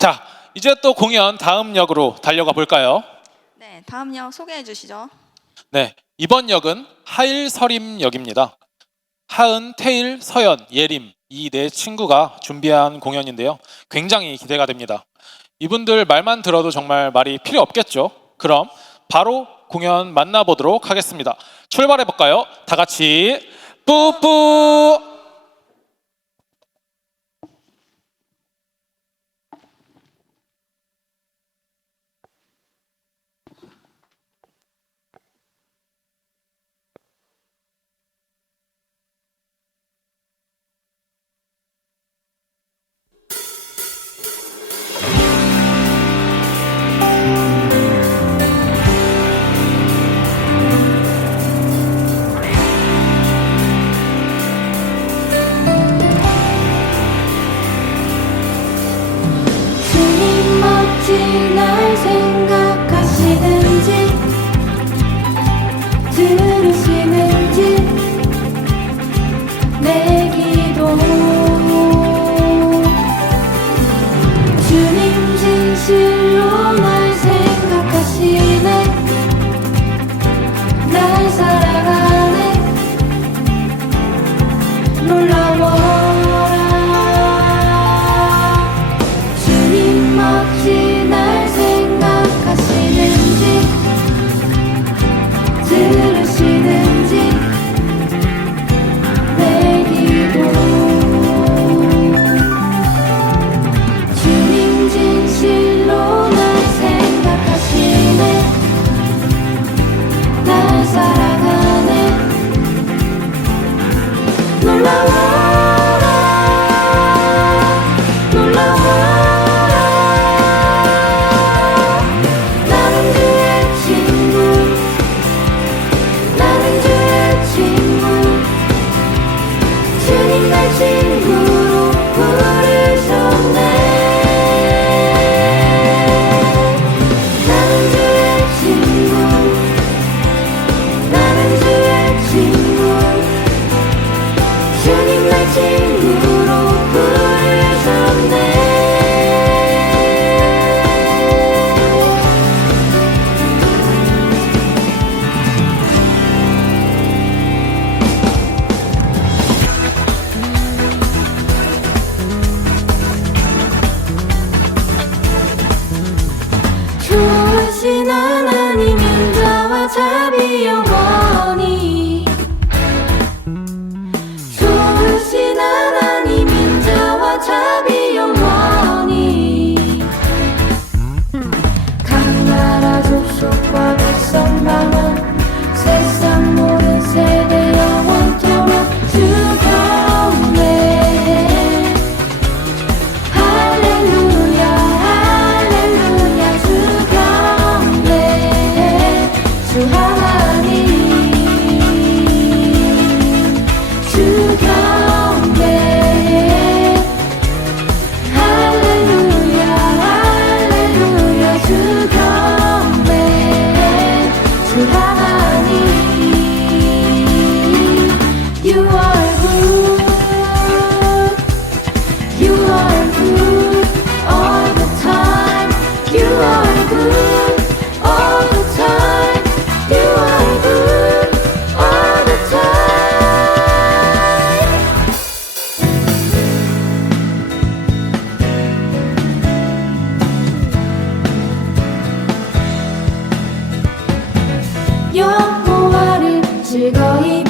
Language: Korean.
자, 이제 또 공연 다음 역으로 달려가 볼까요? 네, 다음 역 소개해 주시죠. 네, 이번 역은 하일서림 역입니다. 하은, 태일, 서연, 예림 이 네 친구가 준비한 공연인데요. 굉장히 기대가 됩니다. 이분들 말만 들어도 정말 말이 필요 없겠죠? 그럼 바로 공연 만나보도록 하겠습니다. 출발해 볼까요? 다 같이 뿌뿌 즐거이